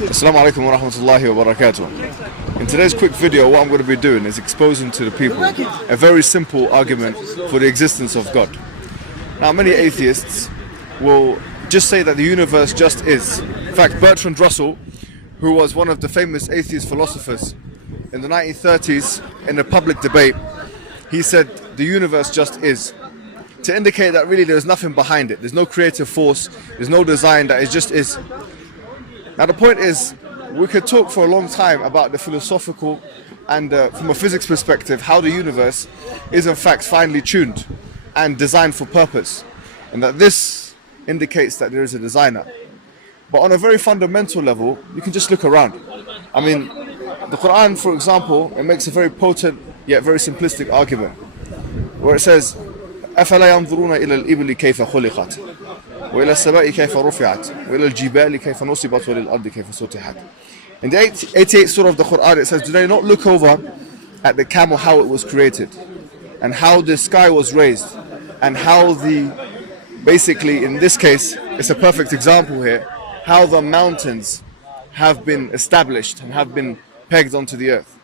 Assalamu alaikum wa rahmatullahi wa barakatuh. In today's quick video, what I'm going to be doing is exposing to the people a very simple argument for the existence of God. Now, many atheists will just say that the universe just is. In fact, Bertrand Russell, who was one of the famous atheist philosophers in the 1930s, in a public debate, he said the universe just is, to indicate that really there's nothing behind it. There's no creative force, there's no design, that it just is. Now the point is, we could talk for a long time about the philosophical and from a physics perspective, how the universe is in fact finely tuned and designed for purpose, and that this indicates that there is a designer. But on a very fundamental level, you can just look around. I mean, the Quran, for example, it makes a very potent yet very simplistic argument, where it says, أَفَلَا يَنْظُرُونَ إِلَى الْإِبِلِ كَيْفَ خُلِقَتْ وإلى السماء كيف رفعت وإلى الجبال كيف نصبت وللأرض كيف سطحت. In the 88th surah of the Quran, it says, do they not look over at the camel, how it was created, and how the sky was raised, and how basically in this case, it's a perfect example here, how the mountains have been established and have been pegged onto the earth,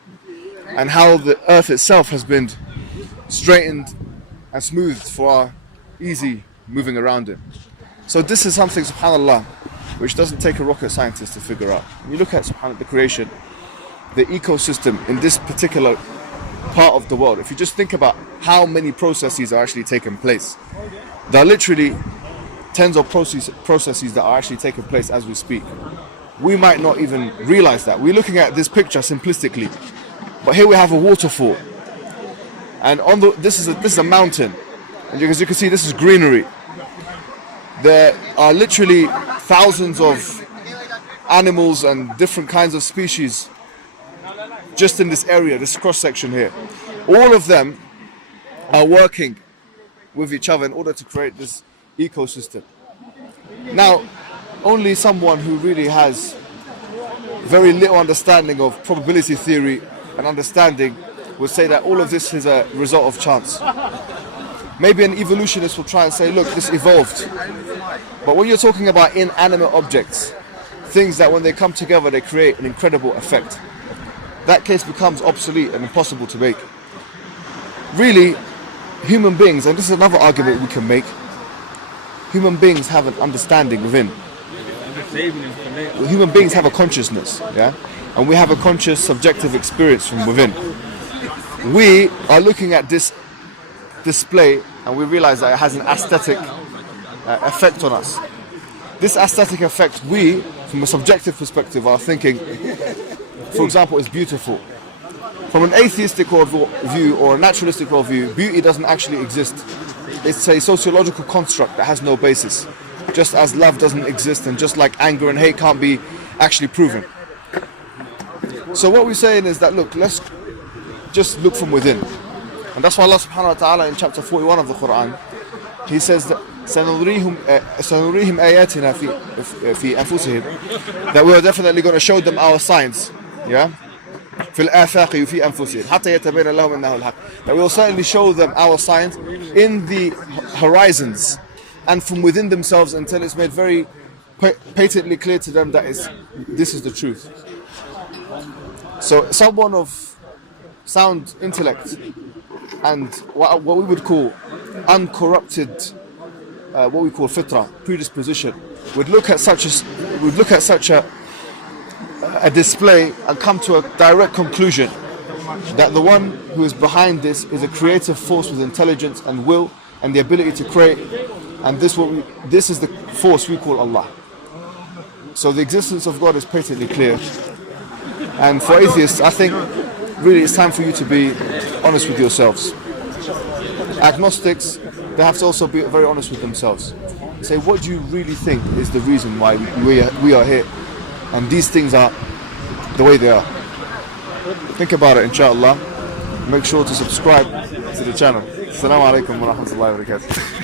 and how the earth itself has been straightened and smoothed for our easy moving around it. So this is something, subhanAllah, which doesn't take a rocket scientist to figure out. When you look at, subhanAllah, the creation, the ecosystem in this particular part of the world, if you just think about how many processes are actually taking place, there are literally tens of processes that are actually taking place as we speak. We might not even realize that. We're looking at this picture simplistically, but here we have a waterfall, and this is a mountain, and as you can see, this is greenery. There are literally thousands of animals and different kinds of species just in this area, this cross section here. All of them are working with each other in order to create this ecosystem. Now, only someone who really has very little understanding of probability theory and understanding would say that all of this is a result of chance. Maybe an evolutionist will try and say, look, this evolved. But when you're talking about inanimate objects, things that when they come together, they create an incredible effect, that case becomes obsolete and impossible to make. Really, human beings, and this is another argument we can make, human beings have an understanding within. Human beings have a consciousness, yeah? And we have a conscious, subjective experience from within. We are looking at this display and we realize that it has an aesthetic effect on us. This aesthetic effect, we, from a subjective perspective, are thinking, for example, is beautiful. From an atheistic worldview or a naturalistic worldview, beauty doesn't actually exist. It's a sociological construct that has no basis. Just as love doesn't exist, and just like anger and hate can't be actually proven. So what we're saying is that, look, let's just look from within. And that's why Allah subhanahu wa ta'ala in chapter 41 of the Quran, He says that سَنُرِيهِمْ آيَاتِنَا فِي أَنفُسِهِمْ, that we are definitely going to show them our signs, yeah? فِي الْآفَاقِ فِي أَنفُسِهِمْ حَتَّى يَتَبَيْنَ لَهُمْ أَنَّهُ الْحَقُّ, that we will certainly show them our signs in the horizons and from within themselves until it's made very patently clear to them that this is the truth. So someone of sound intellect and what we would call uncorrupted, what we call fitra, predisposition, would look at such a display and come to a direct conclusion that the one who is behind this is a creative force with intelligence and will and the ability to create, and this is the force we call Allah. So the existence of God is patently clear. And for atheists, I think really it's time for you to be honest with yourselves. Agnostics, they have to also be very honest with themselves. Say, what do you really think is the reason why we are here? And these things are the way they are. Think about it, inshallah. Make sure to subscribe to the channel. Assalamu alaikum wa rahmatullahi wa barakatuh.